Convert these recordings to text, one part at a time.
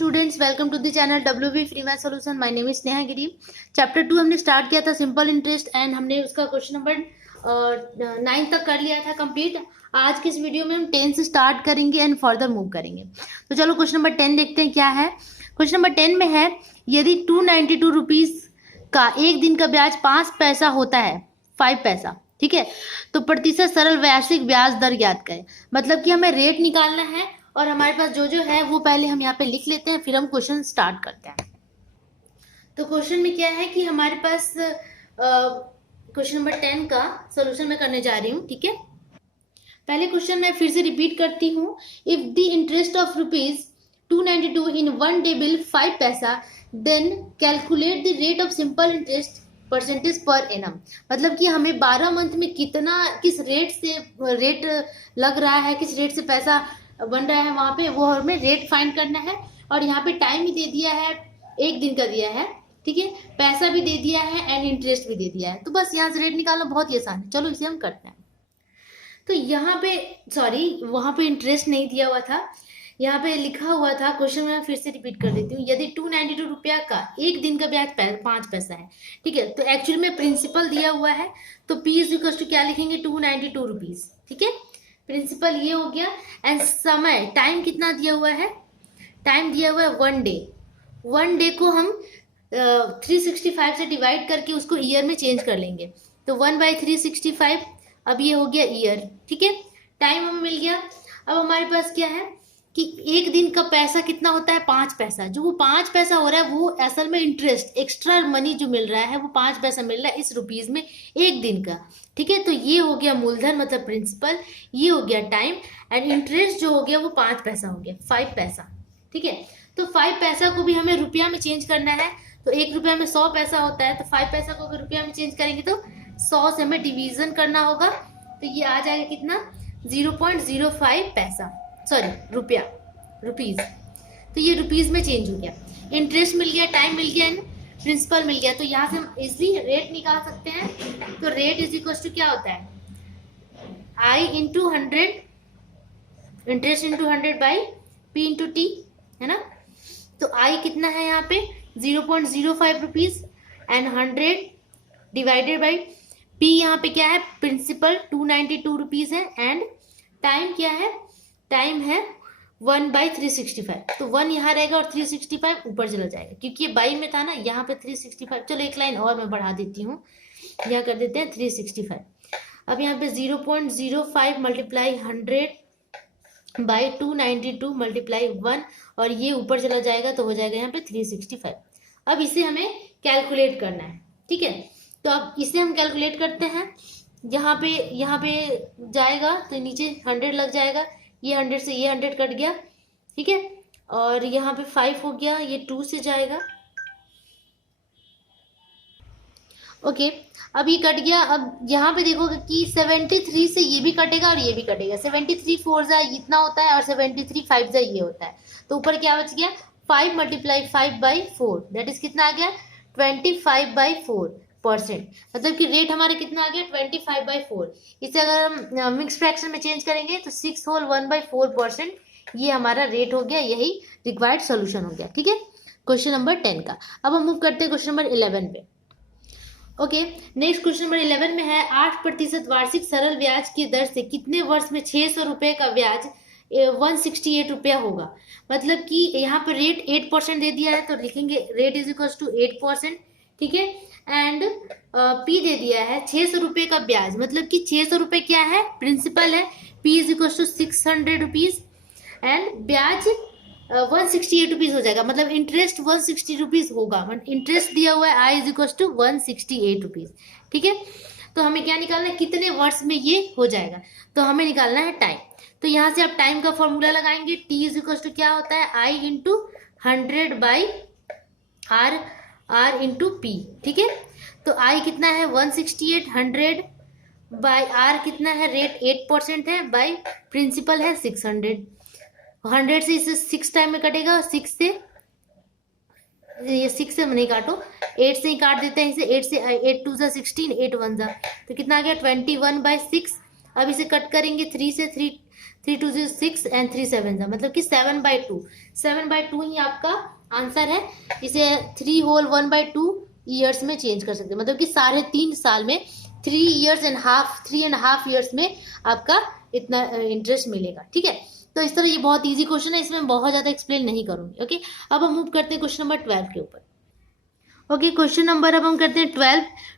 Students, welcome to the channel WV free math solution. My name is Sneha Giri. Chapter 2 हमने start किया था simple interest and हमने उसका question number 9 तक कर लिया था कंप्लीट। आज के इस वीडियो में हम 10 से स्टार्ट करेंगे एंड फर्दर मूव करेंगे। तो चलो क्वेश्चन नंबर 10 देखते हैं क्या है। क्वेश्चन नंबर 10 में है, यदि 292 रुपीज का एक दिन का ब्याज 5 पैसा होता है, 5 पैसा, ठीक है, तो प्रतिशत सरल वैश्विक ब्याज दर ज्ञात करें। मतलब कि हमें रेट निकालना है और हमारे पास जो जो है वो पहले हम यहाँ पे लिख लेते हैं, फिर हम क्वेश्चन स्टार्ट करते हैं। तो क्वेश्चन में क्या है कि हमारे पास क्वेश्चन नंबर 10 का सॉल्यूशन मैं करने जा रही हूँ, ठीक है। पहले क्वेश्चन मैं फिर से रिपीट करती हूँ। If the interest of rupees 292 in one day will 5 paisa, then calculate the rate of simple interest percentage per annum. मतलब कि हमें 12 मंथ में कितना, किस रेट से रेट लग रहा है, किस रेट से पैसा बन रहा है वहां पे, वो हमें रेट फाइंड करना है। और यहाँ पे टाइम भी दे दिया है, एक दिन का दिया है, ठीक है, पैसा भी दे दिया है एंड इंटरेस्ट भी दे दिया है। तो बस यहाँ से रेट निकालना बहुत ही आसान है। चलो इसे हम करते हैं। तो यहाँ पे वहां पे इंटरेस्ट नहीं दिया हुआ था, यहाँ पे लिखा हुआ था। क्वेश्चन में फिर से रिपीट कर देती हूँ। यदि 292 रुपया का एक दिन का ब्याज 5 पैसा है, ठीक है, तो एक्चुअली में प्रिंसिपल दिया हुआ है, तो P इज इक्वल टू क्या लिखेंगे, 292 रुपीज, ठीक है, प्रिंसिपल ये हो गया। एंड समय, टाइम कितना दिया हुआ है, टाइम दिया हुआ है 1 डे। 1 डे को हम 365 से डिवाइड करके उसको ईयर में चेंज कर लेंगे, तो 1/365, अब ये हो गया ईयर, ठीक है। टाइम हमें मिल गया। अब हमारे पास क्या है कि एक दिन का पैसा कितना होता है, 5 पैसा। जो वो 5 पैसा हो रहा है वो असल में इंटरेस्ट, एक्स्ट्रा मनी जो मिल रहा है वो 5 पैसा मिल रहा है इस रुपीज में एक दिन का, ठीक है। तो ये हो गया मूलधन मतलब प्रिंसिपल, ये हो गया टाइम, एंड इंटरेस्ट जो हो गया वो 5 पैसा हो गया, 5 पैसा, ठीक है। तो 5 पैसा को भी हमें रुपया में चेंज करना है। तो 1 रुपया में 100 पैसा होता है, तो 5 पैसा को अगर रुपया में चेंज करेंगे तो 100 से हमें डिवीजन करना होगा, तो ये आ जाएगा कितना, 0.05 पैसा, सॉरी रुपीज। तो ये रुपीज में चेंज हो गया, इंटरेस्ट मिल गया, टाइम मिल गया एंड प्रिंसिपल मिल गया। तो यहाँ से हम इजिली रेट निकाल सकते हैं। तो रेट इज इक्वल टू क्या होता है, I into 100, interest into 100 by P into T, है ना। तो I कितना है यहाँ पे 0.05 rupees and 100 divided by P, यहाँ पे क्या है प्रिंसिपल 292 रुपीज है, एंड टाइम क्या है, टाइम है 1/365। तो 1 यहाँ रहेगा और 365 ऊपर चला जाएगा, क्योंकि ये बाई में था ना, यहाँ पे 365। चलो एक लाइन और मैं बढ़ा देती हूँ, यहाँ कर देते हैं 365। अब यहाँ पे 0.05 मल्टीप्लाई 100 बाई 292 मल्टीप्लाई 1, और ये ऊपर चला जाएगा तो हो जाएगा यहाँ पे 365। अब इसे हमें कैलकुलेट करना है, ठीक है। तो अब इसे हम कैलकुलेट करते हैं। यहाँ पे जाएगा तो नीचे 100 लग जाएगा, ये 100 से ये 100 कट गया, ठीक है, और यहाँ पे 5 हो गया, ये 2 से जाएगा, ओके। अब ये कट गया। अब यहाँ पे देखोगे कि 73 से ये भी कटेगा और ये भी कटेगा। 73 4 जा इतना होता है और 73 5 जा ये होता है। तो ऊपर क्या बच गया, 5 मल्टीप्लाई 5/4, दैट इज कितना आ गया 25/4%। मतलब कि रेट हमारा कितना आ गया 25/4। इसे अगर हम मिक्स फ्रैक्शन में चेंज करेंगे तो 6 होल 1/4%, ये हमारा रेट हो गया, यही रिक्वायर्ड सोल्यूशन हो गया, ठीक है, क्वेश्चन नंबर 10 का। अब हम मूव करते हैं क्वेश्चन नंबर 11 पे। ओके, नेक्स्ट क्वेश्चन नंबर 11 में है, 8% वार्षिक सरल ब्याज की दर से कितने वर्ष में 600 रुपए का ब्याज 168 रुपया होगा। मतलब कि यहाँ पर रेट 8% दे दिया है, तो लिखेंगे रेट इज इक्वल टू 8%, ठीक है, एंड P दे दिया है 600 रुपए का ब्याज। मतलब कि 600 रुपए क्या है, प्रिंसिपल है, P is equal to 600 rupees and ब्याज 168 रुपीज हो जाएगा। मतलब इंटरेस्ट 160 रुपीज होगा, इंटरेस्ट दिया हुआ है I is equal to 168 rupees, ठीक है। तो हमें क्या निकालना है, कितने वर्ष में ये हो जाएगा, तो हमें निकालना है टाइम। तो यहाँ से आप टाइम का फॉर्मूला लगाएंगे, T इज इक्वल टू क्या होता है, I into 100 by R into P, ठीक है। तो I कितना है 168, 100 बाई R कितना है, रेट 8% है, बाई प्रिंसिपल है 600। 100 से इसे 6 टाइम में कटेगा, और 6 से नहीं काटो, 8 से ही काट देते हैं इसे। 8 से 8 2 जा 16, 8 1 जा, तो कितना आ गया 21/6। अब इसे कट करेंगे 3 से, 3 2 6 एंड 3 7 मतलब कि 7/2। 7/2 ही आपका आंसर है। इसे 3 होल 1/2 ईयर्स में चेंज कर सकते हैं, मतलब कि 3.5 साल में 3.5 ईयर्स में आपका इतना इंटरेस्ट मिलेगा। ठीक है, तो इस तरह ये बहुत इजी क्वेश्चन है, इसमें मैं बहुत ज्यादा एक्सप्लेन नहीं करूंगी। ओके, अब हम मूव करते हैं क्वेश्चन नंबर 12 के ऊपर। ओके, क्वेश्चन नंबर अब हम करते हैं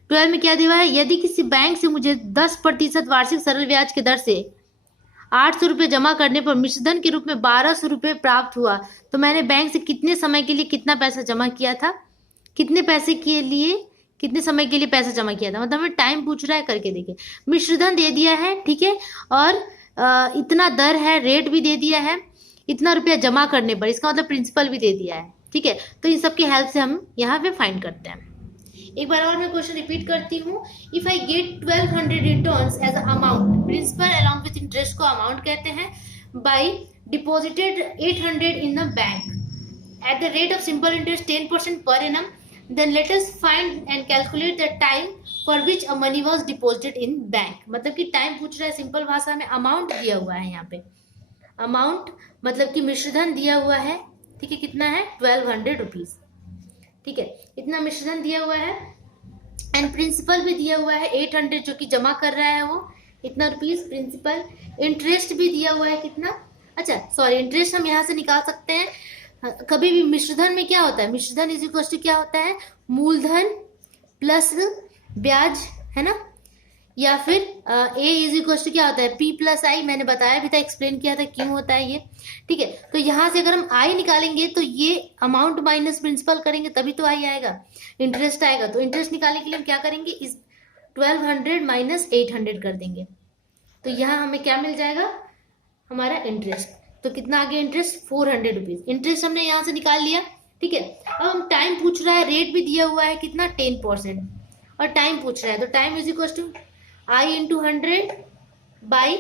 12 में क्या दिया है, यदि किसी बैंक से मुझे 10% वार्षिक सरल ब्याज की दर से 800 रुपये जमा करने पर मिश्रधन के रूप में 1200 रुपये प्राप्त हुआ, तो मैंने बैंक से कितने समय के लिए कितना पैसा जमा किया था, कितने समय के लिए पैसा जमा किया था, मतलब हमें टाइम पूछ रहा है। करके देखिए, मिश्रधन दे दिया है, ठीक है, और इतना दर है, रेट भी दे दिया है, इतना रुपया जमा करने पर, इसका मतलब प्रिंसिपल भी दे दिया है। ठीक है, तो इन सब की हेल्प से हम यहाँ पे फाइंड करते हैं। एक बार और मैं क्वेश्चन रिपीट करती हूँ। If I get 1200 returns as amount, principal along with interest को अमाउंट कहते हैं, by deposited 800 in the bank at the rate of simple interest 10% per annum, then let us find and calculate the time for which a money was deposited in bank. मतलब कि time पूछ रहा है, simple भाषा में amount दिया हुआ है यहाँ पे। अमाउंट मतलब कि मिश्रधन दिया हुआ है, ठीक है, कितना है 1200 रुपीज। ठीक है, इतना मिश्रधन दिया हुआ है एंड प्रिंसिपल भी दिया हुआ है 800 जो कि जमा कर रहा है वो इतना रुपीज प्रिंसिपल। इंटरेस्ट भी दिया हुआ है कितना, अच्छा सॉरी, इंटरेस्ट हम यहाँ से निकाल सकते हैं। कभी भी मिश्रधन में क्या होता है, मिश्रधन इज इक्वल टू क्या होता है, मूलधन प्लस ब्याज, है ना, या फिर ए इज इक्वल टू क्या होता है, पी प्लस आई। मैंने बताया भी था, एक्सप्लेन किया था क्यों होता है ये। ठीक है, तो यहाँ से अगर हम आई निकालेंगे तो ये अमाउंट माइनस प्रिंसिपल करेंगे तभी तो आई आएगा, इंटरेस्ट आएगा। तो इंटरेस्ट निकालने के लिए हम क्या करेंगे, इस 1200 माइनस 800 कर देंगे, तो यहाँ हमें क्या मिल जाएगा, हमारा इंटरेस्ट। तो कितना आ गया इंटरेस्ट, 400 रुपीज। इंटरेस्ट हमने यहाँ से निकाल लिया। ठीक है, अब हम टाइम पूछ रहा है, रेट भी दिया हुआ है कितना 10%, और टाइम पूछ रहा है, तो time is equal to I into 100 by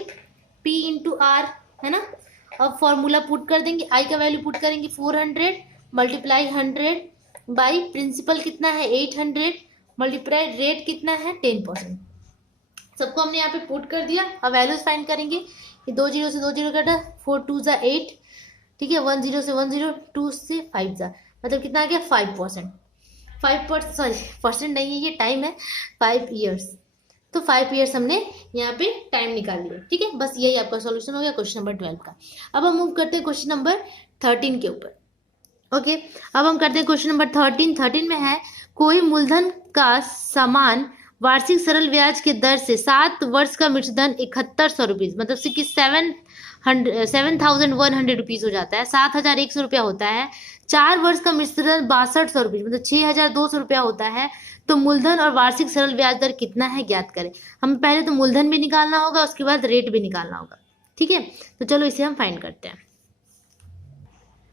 P into R, है ना। अब फॉर्मूला पुट कर देंगे, आई का वैल्यू पुट करेंगे 400 मल्टीप्लाई 100 बाई प्रिंसिपल कितना है 800 मल्टीप्लाई रेट कितना है 10%। सबको हमने यहाँ पे पुट कर दिया। अब वैल्यूज फाइंड करेंगे, ये 2 0 से 2 0 कटा, 4 2 जा 8, ठीक है, 1 0 से 1 0, 2 से 5 जा, मतलब कितना आ गया 5%। 5% सॉरी परसेंट नहीं है, ये टाइम है, 5 ईयर्स। तो 5 ईयर्स हमने यहाँ पे टाइम निकाल लिया। ठीक है, बस यही आपका सॉल्यूशन हो गया क्वेश्चन नंबर 12 का। अब हम मूव करते हैं क्वेश्चन नंबर 13 के ऊपर। ओके, अब हम करते हैं क्वेश्चन नंबर 13 में है, कोई मूलधन का समान वार्षिक सरल ब्याज के दर से 7 वर्ष का मिश्रधन 7100 रुपीज, मतलब कि 7,100 रुपीज हो जाता है, 7,100 रुपया होता है। 4 वर्ष का मिश्रधन 6200 रुपीज, मतलब 6,200 रुपया होता है। तो मूलधन और वार्षिक सरल ब्याज दर कितना है ज्ञात करें। हम पहले तो मूलधन भी निकालना होगा, उसके बाद रेट भी निकालना होगा। ठीक है, तो चलो इसे हम फाइंड करते हैं।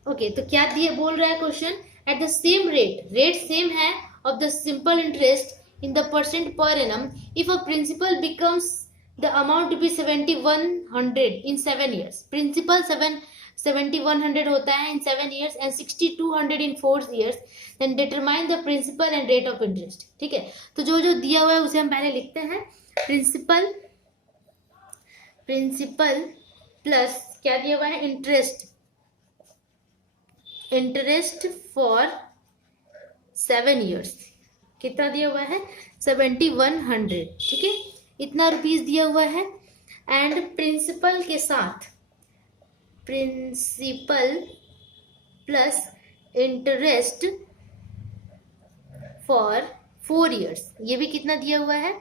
ओके, तो क्या दिए बोल रहा है question, at the same rate same है of the simple interest in the percent per annum if a principal becomes the amount to be 7,100 in 7 years. Principal 7,100 होता है in 7 years and 6,200 in 4 years. Then determine the principal and rate of interest. ठीक है, तो जो जो दिया हुआ है उसे हम पहले लिखते हैं। प्रिंसिपल प्लस क्या दिया हुआ है, इंटरेस्ट फॉर 7 years। कितना दिया हुआ है 7,100, ठीक है, इतना रुपीस दिया हुआ है। एंड प्रिंसिपल के साथ principal plus interest for 4 years, ये भी कितना दिया हुआ है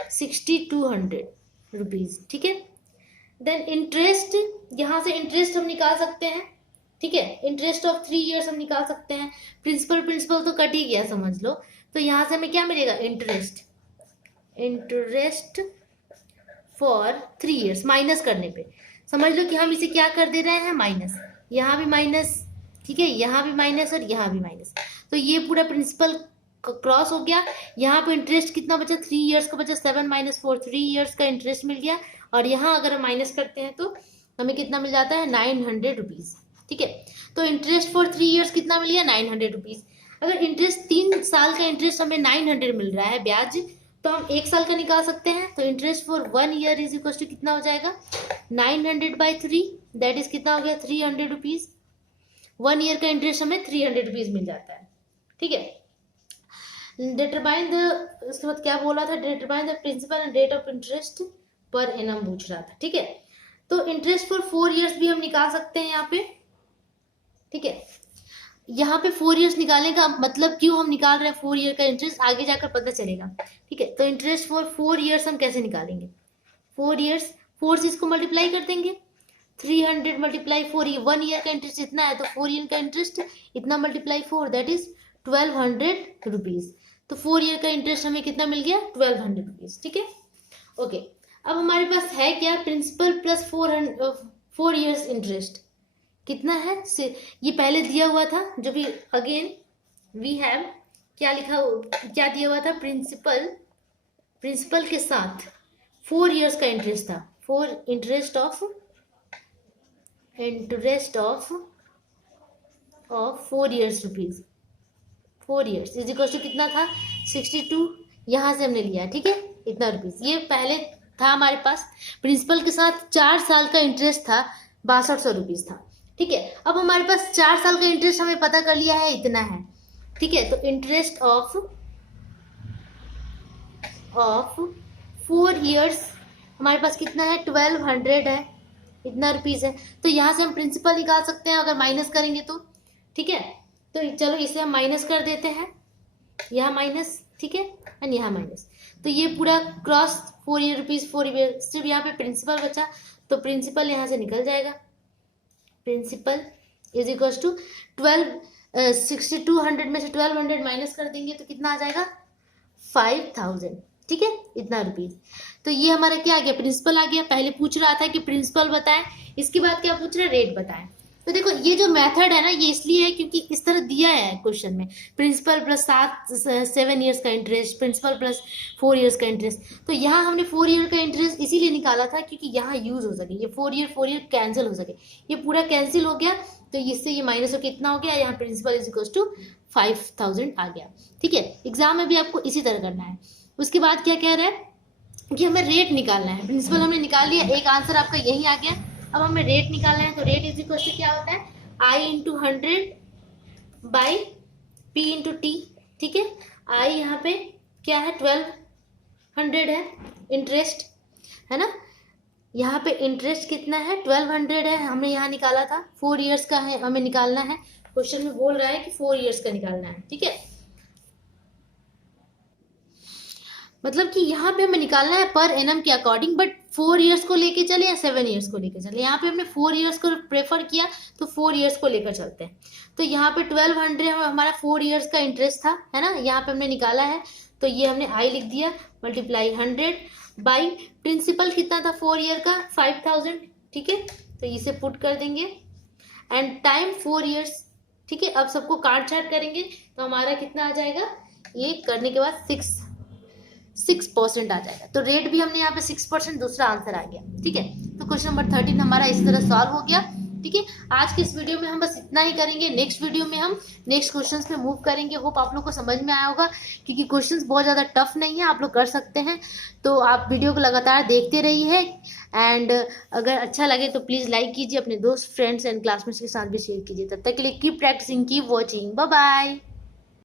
6,200 रुपीज। ठीक है, देन इंटरेस्ट, यहां से इंटरेस्ट हम निकाल सकते हैं। ठीक है, इंटरेस्ट ऑफ 3 years हम निकाल सकते हैं। प्रिंसिपल तो कट ही गया समझ लो, तो यहां से हमें क्या मिलेगा, इंटरेस्ट फॉर 3 years माइनस करने पे समझ लो कि हम इसे क्या कर दे रहे हैं, माइनस, यहाँ भी माइनस, ठीक है, यहाँ भी माइनस और यहाँ भी माइनस। तो ये पूरा प्रिंसिपल क्रॉस हो गया। यहाँ पे इंटरेस्ट कितना बचा, 3 years का बचा, 7 - 4 3 years का इंटरेस्ट मिल गया। और यहाँ अगर हम माइनस करते हैं तो हमें कितना मिल जाता है 900 रुपीज। ठीक है, तो इंटरेस्ट फॉर 3 years कितना मिल गया 900 रुपीज। अगर इंटरेस्ट 3 साल का इंटरेस्ट हमें 900 मिल रहा है ब्याज, तो तो हम 1 साल का निकाल सकते हैं। तो interest for 1 year is equal to कितना हो जाएगा 900/3, दैट इज कितना हो गया 300 रुपीज। 1 ईयर का इंटरेस्ट हमें 300 रुपीज मिल जाता है। ठीक है, डिटरमाइन द, उसके बाद क्या बोला था, determine the principal and rate of interest per annum पूछ रहा था। ठीक है, तो इंटरेस्ट फॉर 4 ईयर्स भी हम निकाल सकते हैं यहाँ पे। ठीक है, यहाँ पे 4 ईयर्स निकालने का मतलब क्यों हम निकाल रहे हैं 4 ईयर का इंटरेस्ट, आगे जाकर पता चलेगा। ठीक है, तो इंटरेस्ट फॉर 4 ईयर्स हम कैसे निकालेंगे, 4 ईयर्स 4 से इसको मल्टीप्लाई कर देंगे, 300 मल्टीप्लाई 4, 1 ईयर का इंटरेस्ट इतना है तो 4 ईयर का इंटरेस्ट इतना मल्टीप्लाई 4, दैट इज 1200 रुपीज। तो 4 ईयर का इंटरेस्ट हमें कितना मिल गया 1200 रुपीज। ठीक है, ओके। अब हमारे पास है क्या, प्रिंसिपल प्लस 4 ईयर्स इंटरेस्ट कितना है, ये पहले दिया हुआ था जो भी, अगेन वी हैव क्या लिखा, क्या दिया हुआ था, प्रिंसिपल के साथ 4 ईयर्स का इंटरेस्ट था, interest of 4 years rupees, 4 years is equal to कितना था 62, यहाँ से हमने लिया। ठीक है, इतना रुपीज, ये पहले था हमारे पास। प्रिंसिपल के साथ 4 साल का इंटरेस्ट था, 6200 रुपीज था। ठीक है, अब हमारे पास 4 साल का इंटरेस्ट हमें पता कर लिया है, इतना है। ठीक है, तो इंटरेस्ट ऑफ 4 ईयर्स हमारे पास कितना है 1200 है, इतना रुपीज है। तो यहाँ से हम प्रिंसिपल निकाल सकते हैं अगर माइनस करेंगे तो। ठीक है, तो चलो इसे हम माइनस कर देते हैं, यहाँ माइनस, ठीक है, एंड यहाँ माइनस। तो ये पूरा क्रॉस 4 ईयर रुपीज 4 ईयर, सिर्फ यहाँ पे प्रिंसिपल बचा, तो प्रिंसिपल यहाँ से निकल जाएगा। प्रिंसिपल इज इक्वल टू 6200 में से 1200 माइनस कर देंगे तो कितना आ जाएगा 5000। ठीक है, इतना रुपीज। तो ये हमारा क्या आ गया, प्रिंसिपल आ गया। पहले पूछ रहा था कि प्रिंसिपल बताएं, इसके बाद क्या पूछ रहा है, रेट बताएं। तो देखो ये जो मेथड है ना, ये इसलिए है क्योंकि इस तरह दिया है क्वेश्चन में, प्रिंसिपल प्लस 7 ईयर्स का इंटरेस्ट, प्रिंसिपल प्लस 4 ईयर्स का इंटरेस्ट। तो यहाँ हमने 4 ईयर का इंटरेस्ट इसीलिए निकाला था क्योंकि यहाँ यूज हो सके, ये 4 ईयर कैंसिल हो सके। ये पूरा कैंसिल हो गया तो इससे ये माइनस हो कितना हो गया, यहाँ प्रिंसिपल इज इक्वल टू 5000 आ गया। ठीक है, एग्जाम में भी आपको इसी तरह करना है। उसके बाद क्या कह रहा है कि हमें रेट निकालना है। प्रिंसिपल हमने निकाल लिया, एक आंसर आपका यही आ गया। अब हमें रेट निकालना है, तो रेट इज इक्वल टू क्या होता है I × 100/P × T। ठीक है, I यहाँ पे क्या है 1200 है इंटरेस्ट, है ना, यहाँ पे इंटरेस्ट कितना है 1200 है, हमने यहाँ निकाला था 4 ईयर्स का है, हमें निकालना है। क्वेश्चन में बोल रहा है कि 4 ईयर्स का निकालना है। ठीक है, मतलब कि यहाँ पे हमें निकालना है पर एनम के अकॉर्डिंग, बट 4 ईयर्स को लेके चले या 7 ईयर्स को लेके चले। यहाँ पे हमने 4 ईयर्स को प्रेफर किया तो 4 ईयर्स को लेकर चलते हैं। तो यहाँ पे 1200 हमारा 4 ईयर्स का इंटरेस्ट था, है ना, यहाँ पे हमने निकाला है तो ये हमने आई लिख दिया, मल्टीप्लाई 100 बाई प्रिंसिपल कितना था 4 ईयर का 5000। ठीक है, तो इसे पुट कर देंगे एंड टाइम 4 ईयर्स। ठीक है, अब सबको काट छाट करेंगे तो हमारा कितना आ जाएगा, ये करने के बाद 6% आ जाएगा। तो रेट भी हमने यहाँ पे 6%, दूसरा आंसर आ गया। ठीक है, तो क्वेश्चन नंबर 13 हमारा इस तरह सॉल्व हो गया। ठीक है, आज के इस वीडियो में हम बस इतना ही करेंगे। नेक्स्ट वीडियो में हम नेक्स्ट क्वेश्चंस पे मूव करेंगे। होप आप लोग को समझ में आया होगा क्योंकि क्वेश्चंस बहुत ज़्यादा टफ नहीं है, आप लोग कर सकते हैं। तो आप वीडियो को लगातार देखते रहिए एंड अगर अच्छा लगे तो प्लीज़ लाइक कीजिए, अपने दोस्त फ्रेंड्स एंड क्लासमेट्स के साथ भी शेयर कीजिए। तब तक के लिए keep practising, keep watching, bye bye.